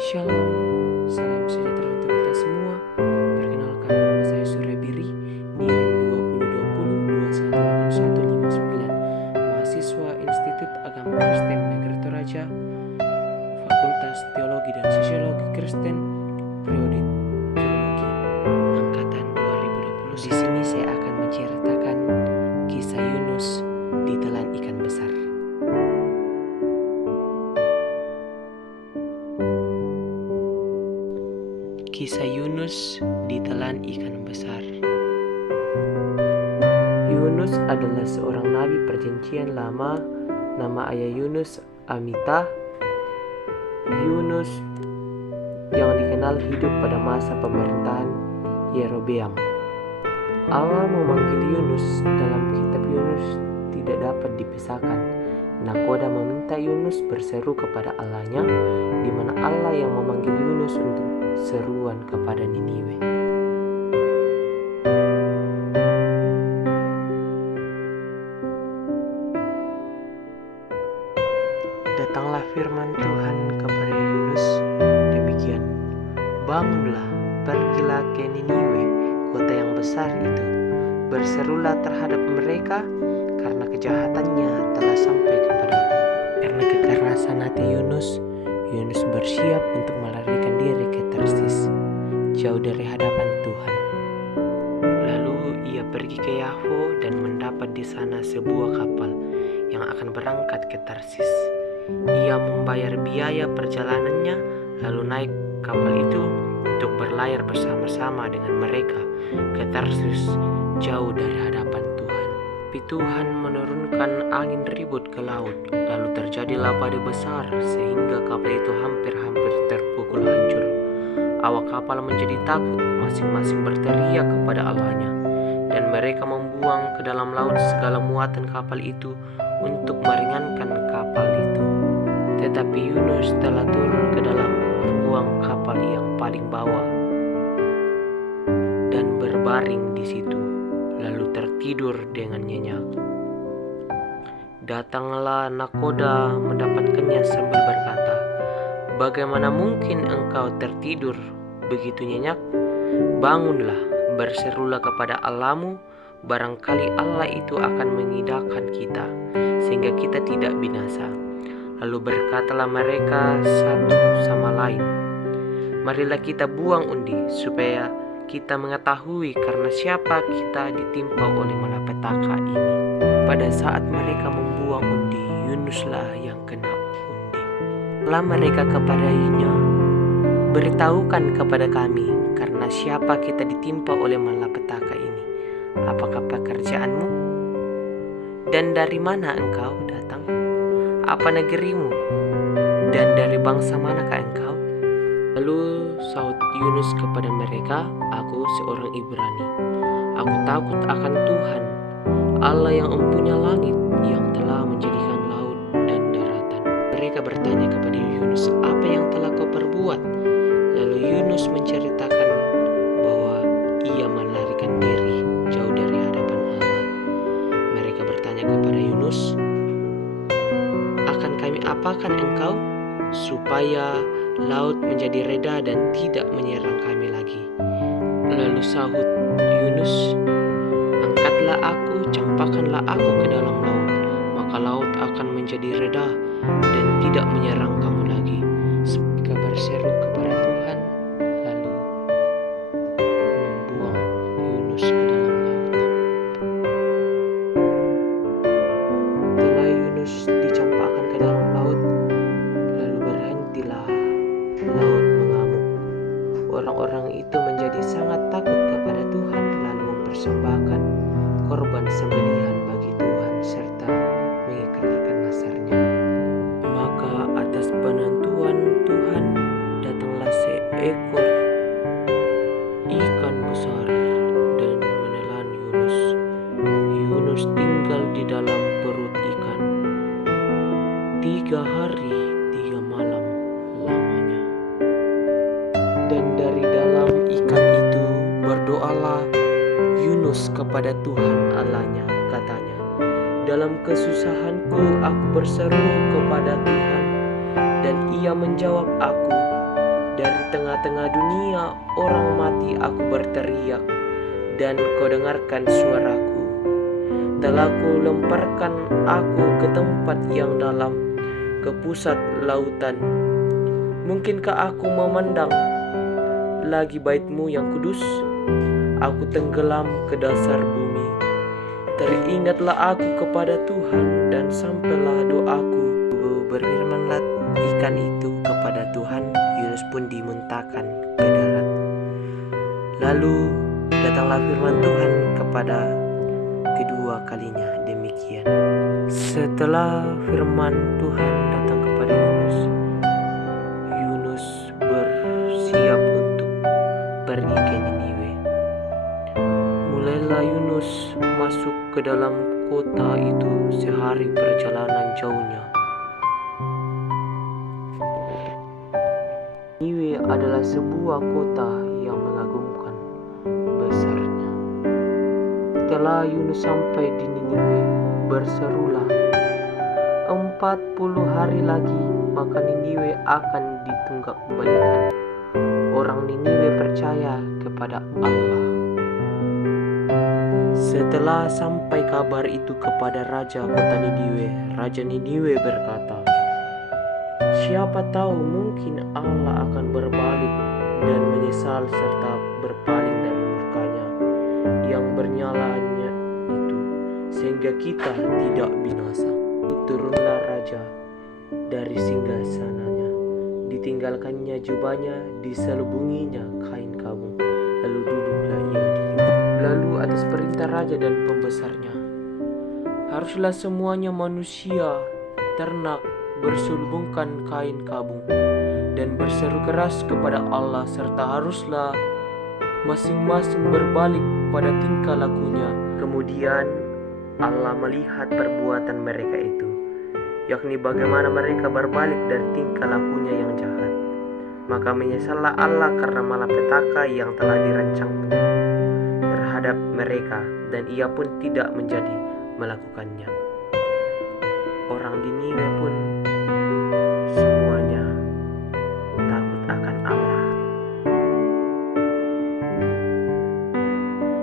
Shalom, salam sejahtera untuk kita semua. Perkenalkan, nama saya Surya Biri, NIRIM 2020-218159, mahasiswa Institut Agama Kristen Negeri Toraja, Fakultas Teologi dan Sosiologi Kristen, periode Teologi, angkatan 2020. Di sini saya akan menceritakan kisah Yunus ditelan ikan besar. Kisah Yunus ditelan ikan besar. Yunus adalah seorang nabi perjanjian lama. Nama ayah Yunus Amitah. Yunus yang dikenal hidup pada masa pemerintahan Yerobeam. Allah memanggil Yunus dalam kitab Yunus tidak dapat dipisahkan. Nakoda meminta Yunus berseru kepada Allahnya, di mana Allah yang memanggil Yunus untuk seruan kepada Niniwe. Datanglah firman Tuhan kepada Yunus demikian, "Bangunlah, pergilah ke Niniwe, kota yang besar itu. Berserulah terhadap mereka, karena kejahatannya telah sampai kepadaku." Karena kekerasan hati Yunus bersiap untuk melarikan diri ke Tarsis, jauh dari hadapan Tuhan. Lalu ia pergi ke Yafo dan mendapat di sana sebuah kapal yang akan berangkat ke Tarsis. Ia membayar biaya perjalanannya, lalu naik kapal itu untuk berlayar bersama-sama dengan mereka ke Tarsis, jauh dari hadapan Tuhan. Tapi Tuhan menurunkan angin ribut ke laut, lalu terjadilah badai besar sehingga kapal itu hampir-hampir terpukul hancur. Awak kapal menjadi takut, masing-masing berteriak kepada Allahnya, dan mereka membuang ke dalam laut segala muatan kapal itu untuk meringankan kapal itu. Tetapi Yunus telah turun ke dalam ruang kapal yang paling bawah dan berbaring di situ, lalu tertidur dengan nyenyak. Datanglah nakoda mendapatkannya sambil berkata, "Bagaimana mungkin engkau tertidur begitu nyenyak? Bangunlah, berserulah kepada Allahmu, barangkali Allah itu akan mengidahkan kita, sehingga kita tidak binasa." Lalu berkatalah mereka satu sama lain, "Marilah kita buang undi, supaya kita mengetahui karena siapa kita ditimpa oleh malapetaka ini." Pada saat mereka membuang undi, Yunuslah yang kena undi. Lalu mereka kepadanya, "Beritahukan kepada kami, karena siapa kita ditimpa oleh malapetaka ini? Apakah pekerjaanmu? Dan dari mana engkau datang? Apa negerimu? Dan dari bangsa manakah engkau?" Lalu sahut Yunus kepada mereka, "Aku seorang Ibrani. Aku takut akan Tuhan, Allah yang empunya langit, yang telah menjadikan laut dan daratan." Mereka bertanya kepada Yunus, "Apa yang telah kau perbuat?" Lalu Yunus menceritakan bahwa ia melarikan diri jauh dari hadapan Allah. Mereka bertanya kepada Yunus, "Akan kami apakan engkau, supaya laut menjadi reda dan tidak menyerang kami lagi?" Lalu sahut Yunus, "Angkatlah aku, campakkanlah aku ke dalam laut, maka laut akan menjadi reda dan tidak menyerang kamu lagi." Mereka berseru kepada Tuhan, lalu membuang Yunus ke dalam laut. Setelah Yunus dicampakkan ke dalam laut, lalu berhentilah laut mengamuk. Orang-orang itu menjadi sangat takut kepada Tuhan, lalu mempersembahkan korban sembelihan bagi Tuhan serta mengikrarkan nasarnya. Maka atas penentuan Tuhan datanglah seekor ikan besar dan menelan Yunus. Yunus tinggal di dalam perut ikan 3 hari 3 malam lamanya. Dan dari dalam ikan itu berdoalah Yunus kepada Tuhan Allahnya, katanya, "Dalam kesusahanku aku berseru kepada Tuhan, dan Ia menjawab aku. Dari tengah-tengah dunia orang mati aku berteriak, dan kau dengarkan suaraku. Telah kau lemparkan aku ke tempat yang dalam, ke pusat lautan. Mungkinkah aku memandang lagi bait-Mu yang kudus? Aku tenggelam ke dasar bumi. Teringatlah aku kepada Tuhan, dan sampailah doaku. Berfirmanlah ikan itu kepada Tuhan, Yunus pun dimuntahkan ke darat. Lalu datanglah firman Tuhan kepada kedua kalinya demikian. Setelah firman Tuhan datang kepada Yunus, Yunus bersiap untuk pergi ke Niniwe. Mulailah Yunus masuk ke dalam kota itu sehari perjalanan jauhnya. Niniwe adalah sebuah kota yang mengagumkan besarnya. Setelah Yunus sampai di Niniwe, berserulah, 40 hari lagi maka Niniwe akan ditunggak kembalikan. Orang Niniwe percaya kepada Allah. Setelah sampai kabar itu kepada raja kota Niniwe, Raja Niniwe berkata, siapa tahu mungkin Allah akan berbalik dan menyesal serta berpaling dari murkanya yang bernyalanya itu, sehingga kita tidak binasa. Turunlah raja dari singgasananya, ditinggalkannya jubahnya, diselubunginya kain kabung, lalu duduklah ia di situ. Lalu atas perintah raja dan pembesarnya, haruslah semuanya manusia, ternak, berselubungkan kain kabung dan berseru keras kepada Allah, serta haruslah masing-masing berbalik pada tingkah lakunya. Kemudian Allah melihat perbuatan mereka itu, yakni bagaimana mereka berbalik dari tingkah lakunya yang jahat. Maka menyesallah Allah karena malapetaka yang telah dirancangnya terhadap mereka, dan ia pun tidak menjadi melakukannya. Orang Niniwe pun